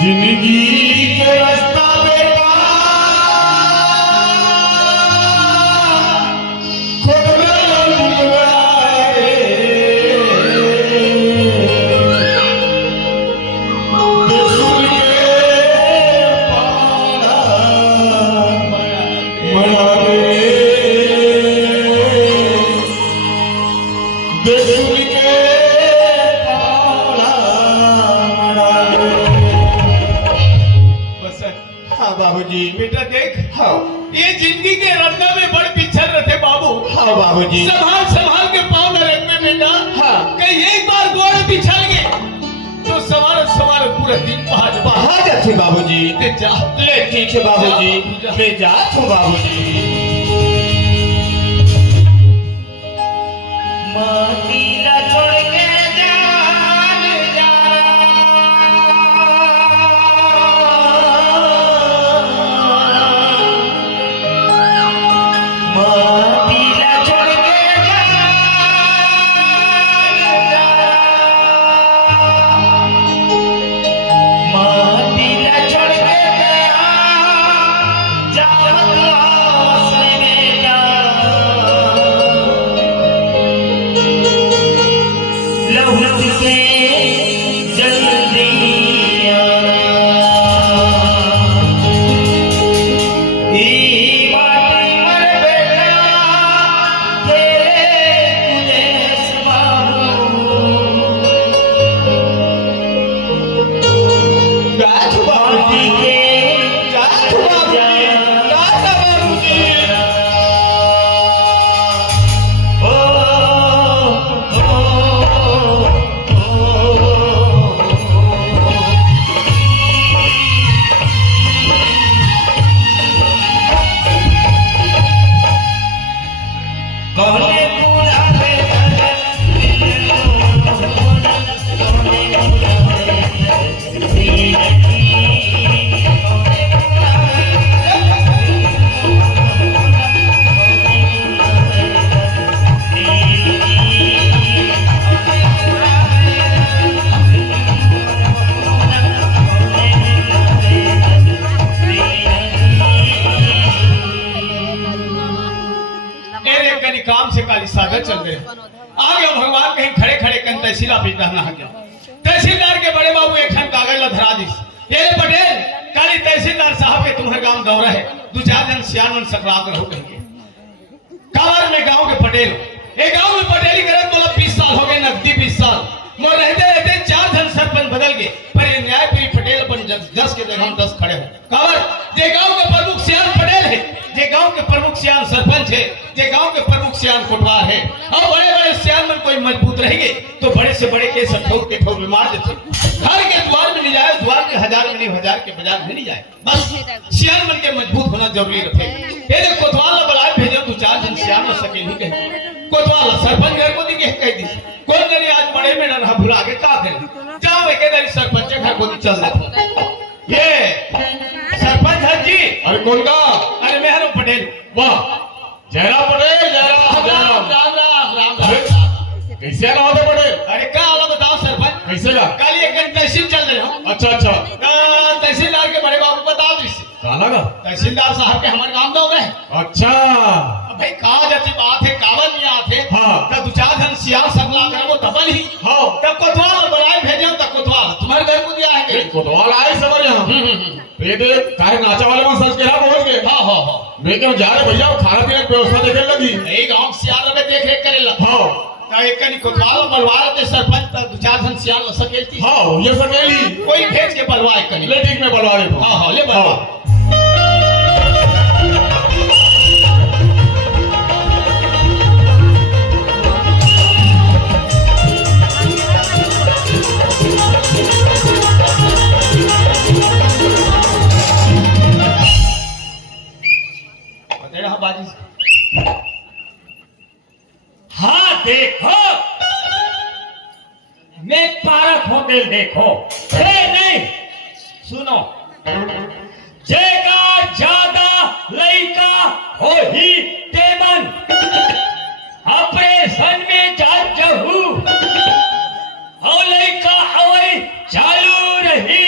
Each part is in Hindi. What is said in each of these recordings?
जिंदगी के रास्ता बेटा बाबूजी बेटा देख, हाँ ये जिंदगी के रास्ते में बड़े पिछड़ रहे बाबू। हाँ बाबूजी संभाल संभाल के पाँव न रख में बेटा। हाँ कहीं एक बार गोड़ पिछड़ गए तो सवार सवार पूरा दिन बाहर जाते बाबूजी। ते जा ले ठीक है बाबूजी, मैं जात हूँ बाबूजी। मातीला छोड़ के जान जा मातीला छोड़ के जान जा मातीला छोड़ के काम से काली सागर चल रहे आगे भगवान कहीं खड़े खड़े कहीं तहसील ऑफिस रहना है क्या तहसीलदार के बड़े बाबू एक कागज ला धरा दी ये पटेल काली तहसीलदार साहब के तुम्हारे गांव दौरा है दो चार जन सियान सकरा कर हो कहेंगे कावर में गांव के पटेल एक गांव में पटेली करत बोला 20 साल हो गए नकदी 20 साल मोर रहते रहते 4 जन सरपंच बदल गए पर ये न्यायपुरी पटेल अपन 10 के जगह 10 खड़े हो कावर जे गांव के प्रमुख सियान पटेल है जे गांव के प्रमुख सियान सरपंच है जे गांव के प्रमुख सियान कोटवार है और बड़े बड़े सियान में कोई मजबूत रहेंगे तो बड़े से बड़े केस ठोक के ठोक में मार देते घर के द्वार में नहीं जाए द्वार के 1000 में नहीं 1000 के बाजार में नहीं जाए बस सियान बन के मजबूत होना जरूरी रहते ये देख कोतवाल ला बुलाए भेजे तो 4 दिन सियान हो सके नहीं कहे कोतवाल सरपंच घर को दिखे कह दी कौन करे आज बड़े में रहा भुला के का करे जाओ एक सरपंच घर को चल जाते ये सरपंच है जी। अरे कौन का? अरे मेहर पटेल। वाह जयराम पटेल जयराम राम राम राम राम कैसे नाम है पटेल? अरे क्या वाला बताओ सरपंच कैसे का? कल एक तहसील चल रहे हो। अच्छा अच्छा तहसीलदार के बड़े बाबू बताओ जिससे काला का तहसीलदार साहब के हमारे गांव दो गए। अच्छा भाई कहा जाती बात है कावल में आते हाँ तब 2-4 जन सियार सकला कर वो डबल ही हाँ तब कोतवाल बुलाए भेजे तब कोतवाल तुम्हारे घर को दिया है कोतवाल आए समझ यहाँ ये देख काहे नाचा वाले में सच के यहाँ पहुंच गए। हाँ हाँ हाँ मैं क्या जा रहे भैया खाने पीने की व्यवस्था देखने लगी यही गांव सियार में देख रेख करे लगा हाँ तो एक कनी कोतवाल बलवार के सरपंच तब 2-4 जन सियार ल सकेती हाँ ये सकेली कोई भेज के बलवाए कनी ले ठीक में बलवा ले हाँ हाँ ले बलवा हाँ देखो मैं पारक होटल देखो नहीं सुनो जेगा ज्यादा लड़का हो ही तेमन ऑपरेशन में जा जहू हो लड़का अवै चालू रही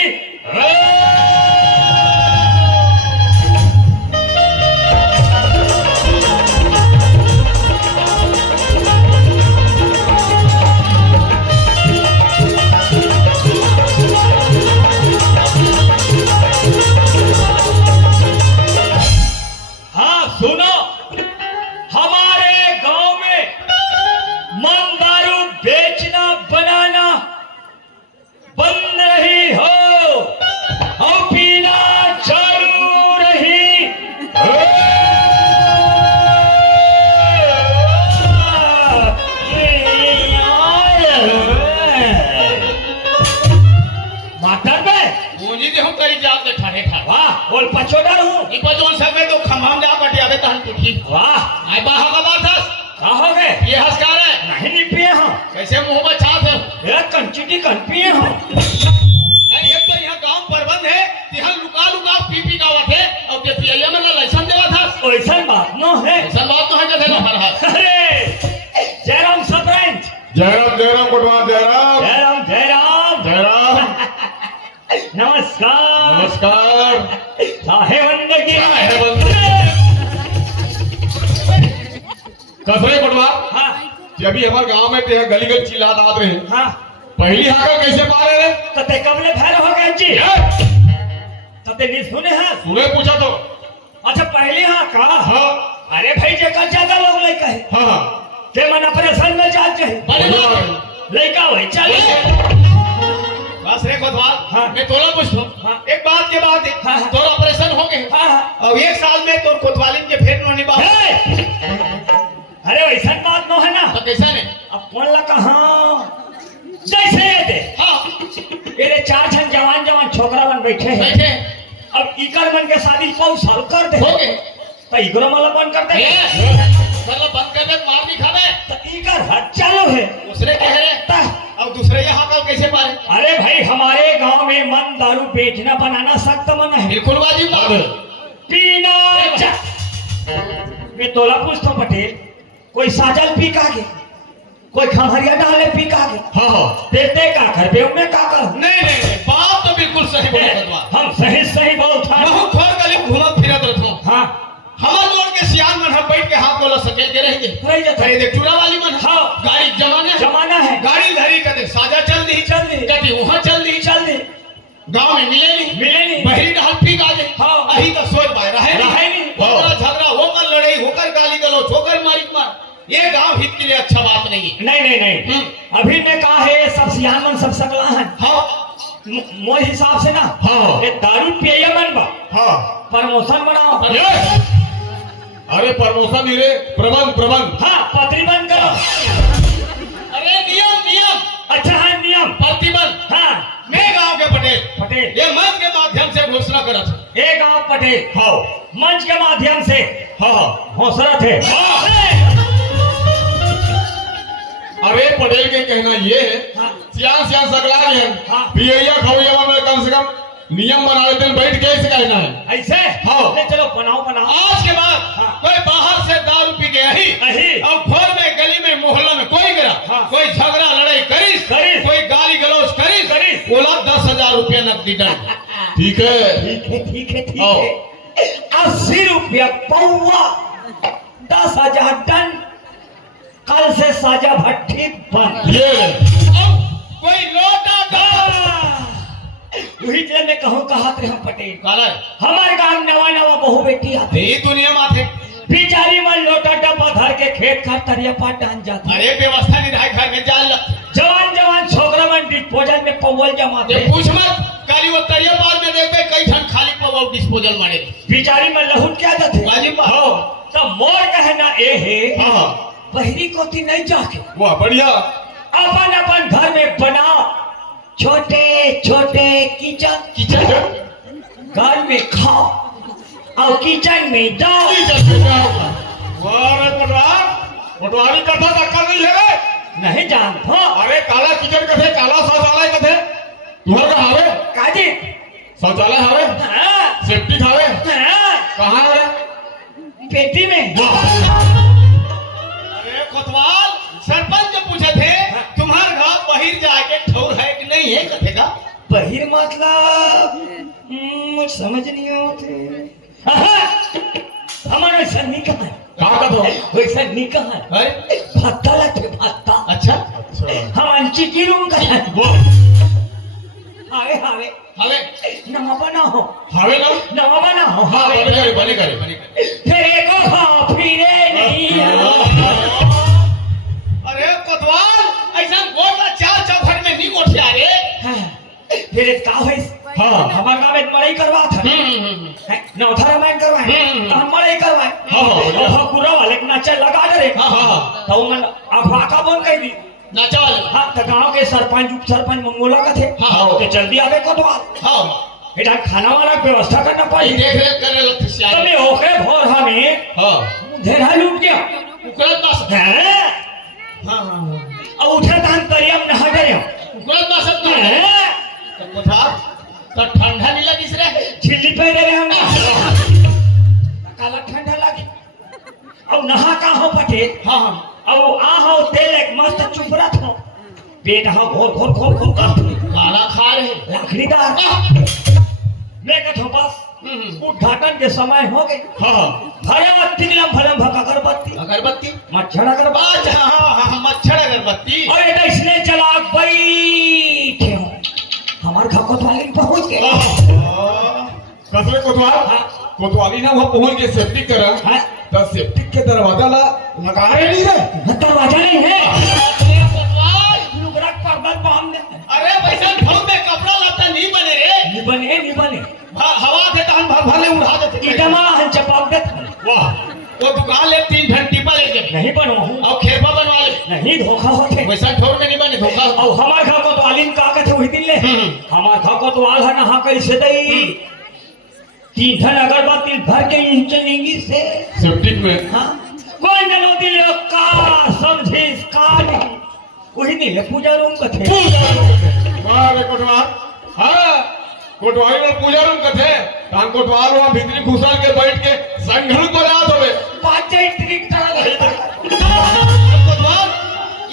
वाह बोल पचोदर हूँ ई पचोन सके तो खमाम जा कटियावे तहन पुठी वाह आई बाहा का बात हस का हो गए ये हसकार है नहीं नहीं पिए हम कैसे मुंह में छात है ये कंचिटी कन पिए हम एक तो यहाँ गांव प्रबंध है तिहल लुका लुका पी गावत है और के पिया में ना लाइसेंस देवा था ऐसा बात न है ऐसा बात तो है जैसे ना हर हाल अरे जयराम सरपंच जयराम कोटवाल जयराम जयराम जयराम जयराम नमस्कार नमस्कार साहेब अंदर की कसरे कोटवाल हाँ जब भी हमारे गांव में ते गली गली चिल्लात आत रहे हाँ पहली हाकल कैसे मारे रे कते कबले भैर हो गए जी कते नहीं सुने हैं तूने पूछा तो अच्छा पहले हाँ का हाँ अरे भाई जे कल ज्यादा लोग लड़का है हाँ ते मन ऑपरेशन में जाते हैं बड़े बात लड़का वही चले बस रे कोतवाल हाँ। मैं तोला पूछता हूँ हाँ। एक बात के बाद एक हाँ। तोरा ऑपरेशन हो गए हाँ हाँ और एक साल में तोर कोतवालिन के फेर में निभा हे! अरे वैसा बात न है ना तो कैसा ने अब कौन ला कहा जैसे ये दे हाँ ये चार जन जवान छोकरा बन बैठे हैं बैठे अब इकर मन के शादी 5 साल कर दे हो गए तो इकरो मतलब बंद कर दे मतलब बंद कर दे मार भी खावे तो इकर हद चालू है दूसरे कह रहे ता, अब दूसरे यहाँ का कैसे मारे अरे भाई हमारे गांव में मन दारू बेचना बनाना सख्त मना है बिल्कुल वाजिब बात है पीना मैं तोला पूछता हूँ पटेल कोई साजल पी का गे कोई खमहरिया डाले पी का गे हाँ हाँ देते का घर पे में का कर नहीं नहीं नहीं, बात तो बिल्कुल सही बोला कोतवाल हम सही बोल था बहुत खोर गली घूमत फिरत रहतो हाँ हमर लोग के सियान मन हम बैठ के हाथ बोला सके के रहेंगे रह जाता अरे देख चूड़ा वाली मन हाँ। गाड़ी जमाना है गाड़ी धरी कदे साजा चल दी चल दी कदे वहां चल दी चल दे गांव में मिले नहीं बहरी डाल पी गा दे हाँ। अही तो सोच बाय रहे रहे नहीं नहीं। होकर झगड़ा होकर लड़ाई होकर गाली गलौज होकर मारी मार ये गांव हित के लिए अच्छा बात नहीं है नहीं अभी मैं कहा है ये सब सियान मन सब सकला है हाँ मोर हिसाब से ना हाँ। ये दारू पिया मन बा हाँ प्रमोशन बनाओ अरे प्रमोशन नहीं रे प्रबंध हाँ पत्री बंद करो अरे नियम अच्छा है नियम प्रतिबंध हाँ मैं गांव के पटेल पटेल ये मंच के माध्यम से घोषणा करत एक गांव पटेल हाँ मंच के माध्यम से हाँ घोषणा थे अरे पटेल के कहना ये है हाँ। सियान सकला है हाँ। पियैया खवैया में कम से कम नियम बना लेते हैं बैठ के ऐसे कहना है ऐसे हाँ। ले चलो बनाओ आज के बाद हाँ। कोई बाहर से दारू पी के अही। और घर में गली में मोहल्ला में कोई गिरा हाँ। कोई झगड़ा लड़ाई करीस कोई गाली गलौज करीस बोला 10,000 रुपया नकदी दंड ठीक है ठीक है आओ। 80 रुपया पौवा 10,000 टन कल से साजा भट्टी बंद ये ले। अब कोई लोटा वही चले मैं कहूँ कहा थे हम पटेल काला हमारे गांव नवा बहु बेटी आते ये दुनिया में थे बेचारी मन लोटा डब्बा धर के खेत खार तरिया पाट डाल जाती अरे व्यवस्था निधाय घर में जाल लग जवान छोकरा मन डिस्पोजल में पवल जमाते ये पूछ मत काली वो तरिया बाद में देखबे कई ठन खाली पवाउ डिस्पोजल मारे बेचारी में लहुट क्या जाते वाजिब बात। हो तो मोर कहना ए है हाँ बहरी कोती नहीं जाके वाह बढ़िया अपन घर में बनाओ छोटे किचन घर में खाओ और किचन में जाओ पटवारी कथा टक्कर नहीं है रे नहीं जानता अरे काला किचन कथे काला शौचालय कथे तुहर का हावे काजी शौचालय हावे हाँ, सेफ्टी हावे हाँ, कहाँ है रे पेटी में अरे कोतवाल सरपंच जो पूछे थे तुम्हारे घर बहिर जाके ठौर है कि नहीं है कथेगा बहिर मतलब समझ नहीं आते हमारा वैसा नहीं कहा है कहाँ का तो वैसा नहीं कहा है अरे भत्ता लगे भत्ता अच्छा हम अंची की रूम का है वो हावे हावे हवे नवा बना हो हावे ना नवा बना हो हाँ हावे बने करे फिर एको खाओ फिरे नहीं अरे कोतवाल ऐसा गोटा चार चौखट में नहीं गोठिया रे हाँ, फिर का है हाँ हमारे गाँव में मड़ई करवा था नौथा रामायण करवाए तो हम मड़ई करवाए हाँ। गुरा वाले के नाचा लगा दे हाँ हाँ तो मन अफवाका बोल कह दी नाचा वाले हाँ तो गाँव के सरपंच उप सरपंच मंगोला का थे हाँ। तो जल्दी आवे कोतवाल हाँ बेटा खाना वाला के व्यवस्था करना भाई पड़ी देख रेख करे लगते सियार तमे ओके भोर हमें हां धेरा लूट गया उकरत बास हैं हां अब उठे तान करियम नहा गए उकरत बास तो हैं तो कोठा तो ठंडा नहीं लगी रे छिल्ली पहरे रहे हम काला ठंडा लगे अब नहा का हो पटे हां अब आ हो तेल एक मस्त चुपरा था पेट हा घोर घोर घोर घोर करते काला खा रहे लाखड़ीदार मैं कहता बस उद्घाटन के समय हो गए हां भया तिगलम भलम भका अगरबत्ती अगरबत्ती मच्छर अगरबत्ती हां मच्छर अगरबत्ती और बेटा इसने चला बैठे हो हमारे घर कोतवाली पहुंच गए कसले कोतवाल हाँ। कोतवाली ना वहाँ पहुंच के सेफ्टी करा हाँ। तो सेफ्टी के दरवाजा ला लगा रहे नहीं रे दरवाजा नहीं है अरे कोतवाल लुगरक पर्वत बांध दे अरे वैसा घर में कपड़ा लत्ता नहीं बने रे नहीं बने हवा थे तहन भर भले उड़ा देते इटमा हम चपाक दे वाह वो दुकान ले 3 घंटी पर ले जाए नहीं बनवाऊं और खेपा बनवा ले नहीं धोखा होते वैसा ठोर में नहीं बने धोखा और हमारे घर कोतवाली का कहते वही दिन ले हमारे घर कोतवाल है नहा कैसे दई 3 धन अगरबत्ती भर के यूं चलेंगी से सेफ्टी में हाँ कौन जनो दिल का समझे का नहीं वही दिन ले पूजा रूम का थे मारे कोतवाल हाँ कोतवाली में पूजा रूम कथे तान कोतवाल वहाँ भीतरी घुसल के बैठ के संघर्ष को याद होवे पांच ट्रिक कोतवाल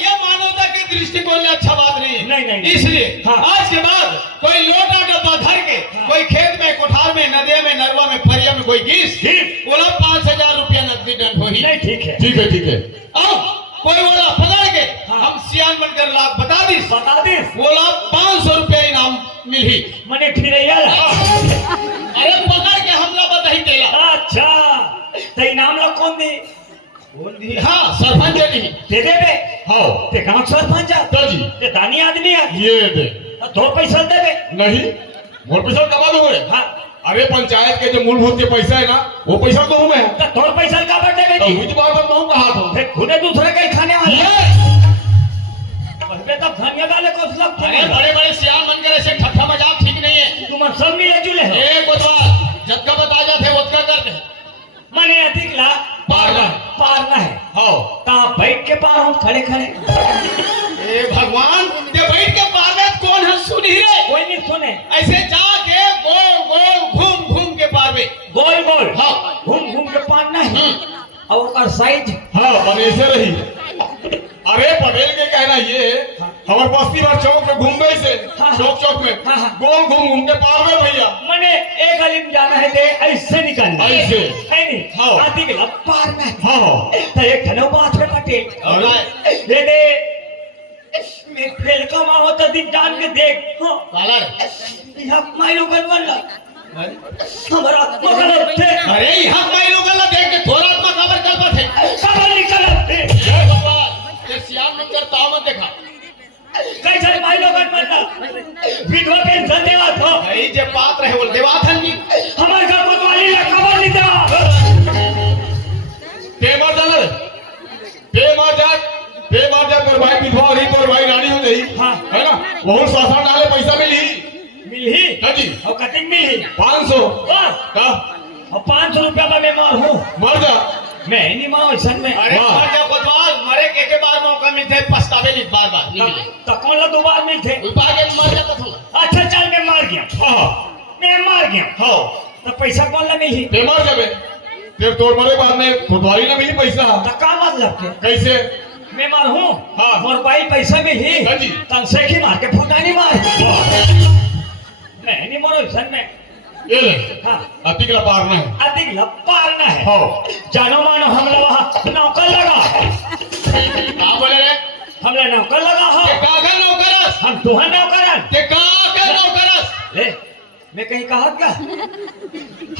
ये मानवता के दृष्टिकोण से अच्छा बात नहीं है नहीं। इसलिए हाँ। आज के बाद कोई लोटा डब्बा धर के कोई खेत में कोठार में नदिया में नरवा में फरिया में कोई गिस बोला 5,000 रुपया नकदी दंड होगी नहीं ठीक है ठीक है अब कोई बोला पकड़ के हाँ। हम सियान बनकर लाख बता दी बोला 500 रुपया इनाम मिली मने ठिरैया अरे पकड़ के हमला बताई तेला अच्छा तो इनाम ला कौन दे हाँ सरपंच जी दे दे बे हाँ ते गांव सरपंच तो जी ते दानी आदमी है ये दे दो पैसा दे बे नहीं मोर पैसा कमा दूंगे हाँ अरे पंचायत के जो मूलभूत के पैसा है ना वो पैसा तो हूँ मैं तो दो पैसा का बढ़ दे बे जी हुई बात अब कहा था फिर खुदे दूसरे के खाने वाले तब धनिया डाले को सब अरे बड़े बड़े सियान बनकर ऐसे ठट्ठा मजाक ठीक नहीं है तुम सब मिले जुले हो एक बात जब का बता जाते उतना करते मने अधिक ला पारना है हाँ ता बैठ के पार हम खड़े खड़े ए भगवान ये बैठ के पार में कौन है सुनी रे कोई नहीं सुने ऐसे जाके गोल गोल घूम घूम के पार में गोल गोल हाँ घूम घूम के पारना है और उसका साइज हाँ बने से रही अरे पटेल के कहना ये हमारे बस्ती बार चौक में घूम गई से हाँ, चौक में हाँ, हाँ। गोल घूम के पार में भैया मने एक गली में जाना है ते ऐसे निकलना ऐसे। है नहीं हाँ। आती के लग पारना है हाँ तो एक धनो बात है पटेल और दे दे मैं फेल का माँ होता दिन जान के देख हाँ। काला यहाँ माइलो बनवन ला हमारा आत्मा गलत थे अरे यहाँ कई लोग अल्लाह देख के थोड़ा आत्मा खबर कर पाते खबर निकल थे जय भगवान ये सियान में करता मत देखा कैसे माइलो बनवन ला विधवा पेंशन देवा था भाई जे बात रहे बोल देवा था नहीं हमारे घर को वाली ला खबर नहीं था पे मार जा तोर भाई विधवा हो रही तोर भाई रानी हो गई हाँ। है ना बहुत सासा डाले पैसा मिली मिली हाँ जी और कटिंग मिली 500 वाह का और 500 रुपया का मैं मार हूँ मर जा मैं नहीं मार ऐसा में अरे हाँ। मर जा कोतवाल मरे के बार मौका मिलते है पछतावे नहीं बार बार नहीं मिले तो कौन ला दोबारा मिलते उल्टा के मर जाता था अच्छा चल मैं मार गया हाँ मैं मार गया हाँ तो पैसा कौन ला मिली पे मार जाबे फिर तोर मरे बाद में खुदवारी ना मिली पैसा तो का मतलब के कैसे मैं मार हूँ हाँ। मोर भाई पैसा मिली हाँ जी। तन से ही मार के फुटानी मार मैं नहीं मारो ऐसा में ये ले हाँ अतिकला पारना है अधिक लपारना है हाँ जानो मानो हमला वहाँ नौकर लगा कहाँ बोले रे हमला नौकर लगा हो ते काका नौकरस हम तुहा नौकरन ते काका नौकरस ले मैं कहीं कहा क्या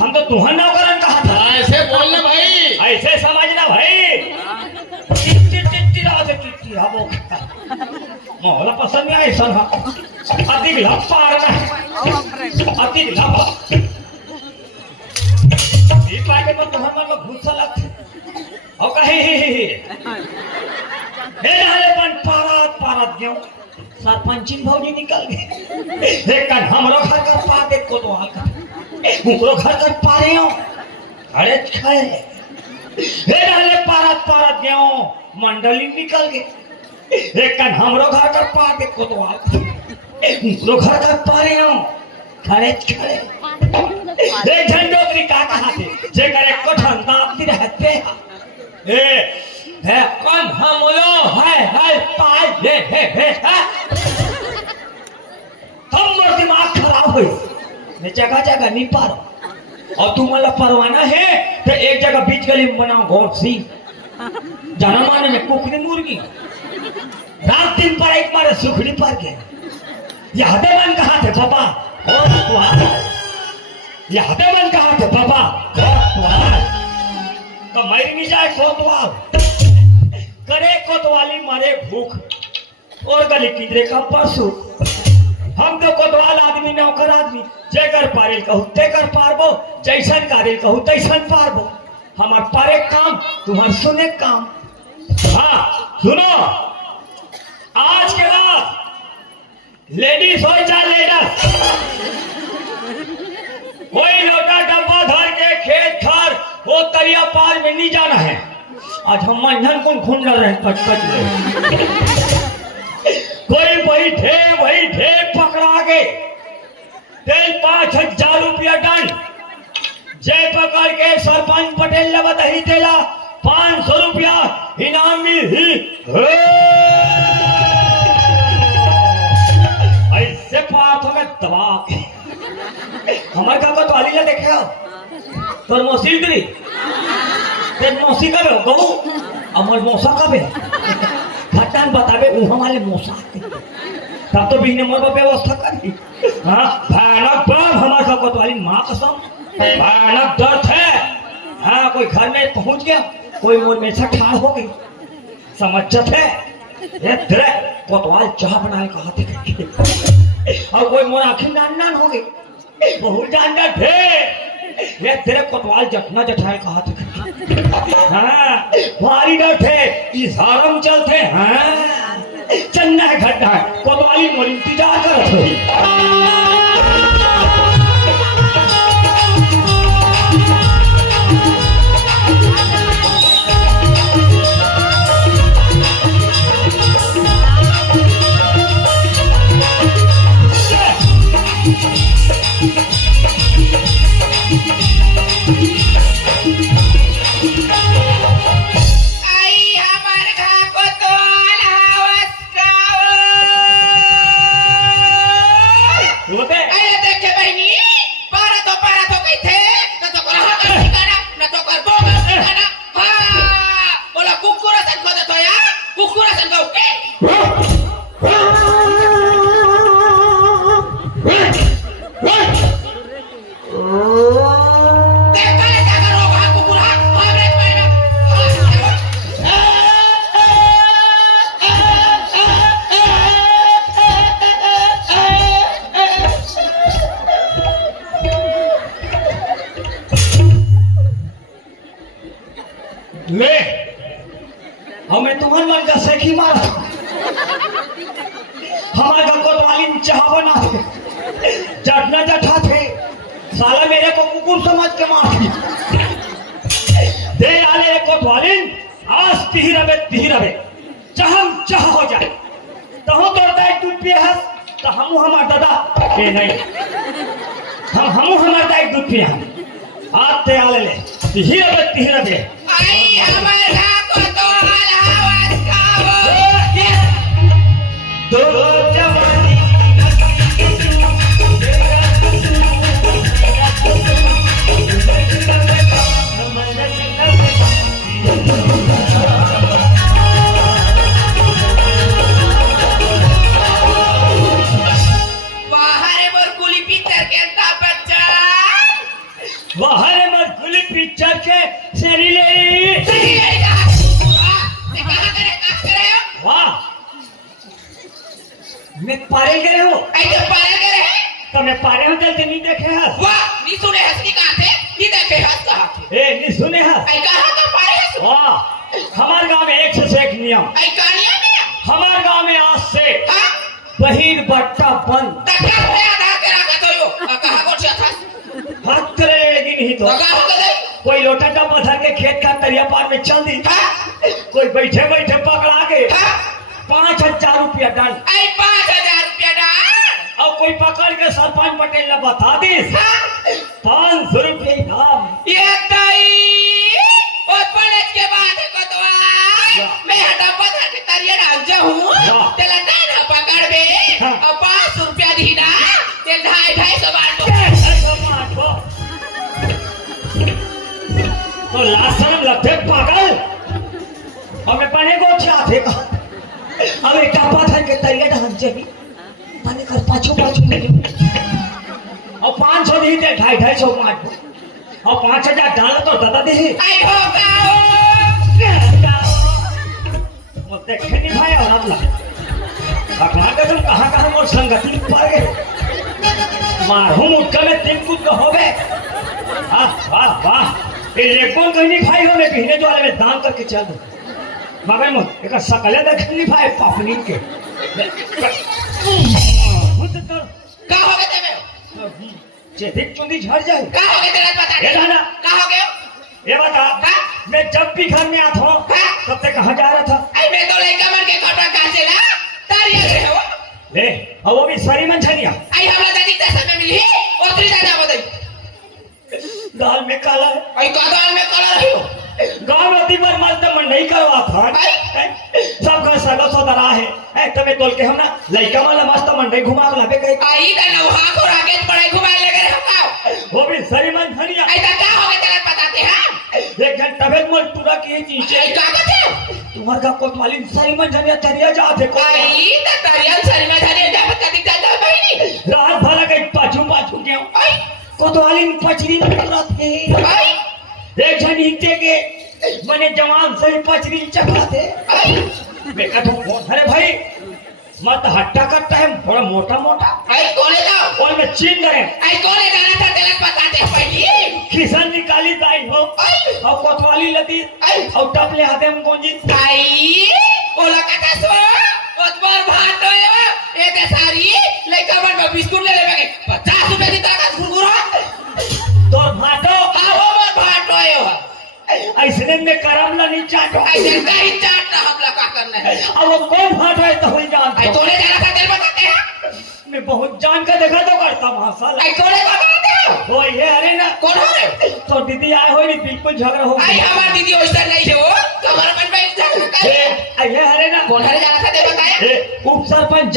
हम तो तुहा नौकरन कहा था ऐसे बोलना भाई ऐसे समझना भाई मोहला पसंद नहीं ऐसा अधिक लपारना अधिक लपा इस लाके तो तुहर में घुसा लगते और कहीं हे नहले पन पारात क्यों सरपंचिन भौजी निकल गए। लेकिन हमरो घर का पा देख को तो आका उकरो घर का पारे हो अरे खाए हे डाले पारत पारत गयो मंडली निकल गए। लेकिन हमरो घर का पा देख को तो आका उकरो घर का पारे हो खड़े खड़े एक झंडोत्री का कहा थे जे करे को ठंडा आती रहते ए है कौन हम लो है पाए हे हम मोर दिमाग खराब हुई मैं जगह जगह नहीं पार और तुम वाला परवाना है तो एक जगह बीच गली में बनाओ गौर सी जाना माने में कुकरी मुर्गी रात दिन पर एक मारे सुखड़ी पर के यादे मन कहा थे पापा यादे मन कहा थे पापा तो मर नहीं जाए कोतवाल करे कोतवाली मारे भूख और गली किधरे का पशु हम तो कोतवाल आदमी नौकर आदमी जेकर पारिल कहू तेकर पारबो जैसन कारिल कहू तैसन पारबो हमार पारे काम तुम्हार सुने काम। हाँ सुनो आज के बाद लेडीज हो जा लेडीज कोई लोटा डब्बा धर के खेत खार वो तरिया पार में नहीं जाना है। आज हम मंझन कौन खुंडल रहे पचपच में कोई बैठे पकड़ा गए तेल 5,000 रुपया दंड जय पकड़ के सरपंच पटेल लगत ही देला 500 रुपया इनाम मिली ऐसे पाथों में दबा हमारे का तो आली देखे हो तो मौसी उतरी मौसी कब हो गऊ अमर मौसा कब है घटन बतावे हमारे मौसा तब तो बिजने मोर व्यवस्था करी। हाँ भयानक बम हमारे का कोतवाली माँ कसम भयानक दर्द है। हाँ कोई घर में पहुंच गया कोई मोर में से ठाड़ हो गई समझत है ये तेरे कोतवाल चाह बनाए कहा थे और कोई मोर आखिर नान हो गई बहुत जानना थे ये तेरे कोतवाल जटना जठाए कहा थे। हाँ भारी डर थे इशारम चलते हाँ चन्ना है घटना है कोतवाली मोर इंतजार करत हुई। ले हमें तुम्हारे मन का सेखी मारा हमारे का कोतवाली चाह बना जटना जठा थे साला मेरे को कुकुर समझ के मार दे आले कोतवाली आज तिही चाहम चाह हो जाए तो हम तोड़ता है दूध पिए हस तो हम हमार दादा के नहीं हम हमार दाई दूध पिए हम आज ते आले ले तिही रबे आई हमारा को तो हलावत दो जवानी पिक्चर के वाह मैं पारे गए हो तो मैं पारे हो चलते नहीं देखे हस वाह नहीं सुने हस नहीं कहा थे नहीं देखे हस कहा थे नहीं सुने हस आई कहा तो पारे हस वाह हमारे गांव में एक से एक नियम आई कहानियां में हमारे गांव में आज से हाँ बहिर बट्टा बंद तका पे आधा के रखा तो यो कहां को था हाथ करे लेकिन ही तो तका हो गए कोई लोटा का पत्थर के खेत का तरिया पार में चल दी हां कोई बैठे बैठे पकड़ा के हां 5,000 रुपया दंड आई 5,000 रुपया डाल और कोई पकड़ के सरपंच पटेल ने बता दी 500 रुपये इनाम ये तई और पढ़ने के बाद है कोतवाल मैं हटा पत्थर के तरिया डाल जाऊं तेला ना पकड़ बे और 500 रुपया दीना ते 250 बार तो लासन लगते पागल हमें पानी को चाहते का अब एक पत्थर के तरिया डाल जाबी पानी कर पाछो ले और 500 दी दे 250 मार और 5,000 डाल तो दादा दे आई हो गाओ वो देखे नहीं भाई और अपना भगवान का तुम कहाँ मोर संगति पा गए मारू मुक्का में 3 कूद का हो गए वाह वाह ये लेकोन कहीं नहीं भाई हमें पीने जो वाले में दान करके चल दो मगर मो एक सकले देख नहीं भाई पापनी के का हो गए तेरे चेतिक चुंदी झड़ जाए का हो गए तेरा बता ये जाना का हो गए ये बता मैं जब भी घर में आता हूँ तब से कहाँ जा रहा था आई मैं तो लेकर मन के घटा काचे ना तारिया रे हो ले और वो भी सारी मन छनिया आई हमरा दादी ते समय मिली और तुझे दादा बताई दाल में काला है आई कादाल में कलर रही हो गाँव में दिन भर मस्त मन नहीं करवा था सब घर सगा सोदरा है तमे तोल के हम ना लइका वाला मस्त मन नहीं घुमा लाबे कहीं आई दा नवहा को राकेट पढ़ाई घुमा लेकर हम का वो भी सारी मन छनिया आई दा का हो गए तेरा बताते हैं एक घंटा तबियत मोल पूरा की चीज आई का कहते तुम्हार का कोतवाली सारी मन छनिया तरिया जाते को आई दा तारिया सरी में धरे जा पता दिखता था भाई रात भर के पाछू पाछू गया आई कोतवाली पचरी में पूरा थे आई एक जन हिंते के मने जवान सही पचरी चखाते आई बेटा तो अरे भाई मत हट्टा कट्टा है बड़ा मोटा मोटा आई कोने जाओ और मैं चीन करे आई कोने जाना था तेरे बताते पहली किसान निकाली दाई हो आई और कोतवाली लती आई और टपले हाथे में कौन आई ओला कटा सो ओतबार भात होए ए ते सारी लेका बन बिस्कुट ले लेबे 50 रुपए की तरह गुरगुरा तो भाटो आओ मत भात होए ऐसे में करमला नहीं चाटो ऐसे का ही चाटना हम लोग का करना है अब वो कौन भाटो है तो हुई जान आई तोने जाना था तेरे बताते हैं मैं बहुत जान का देखा तो करता माशाल्लाह आई तोने बताते हो वो ये अरे ना कौन हो रे तो दीदी आए हो नहीं बिल्कुल झगड़ा हो आई गया हमार दीदी ओस्टर नहीं हो तुम्हारा मन में जा ये अरे ना कौन हरे जाना था तेरे बताया उप सरपंच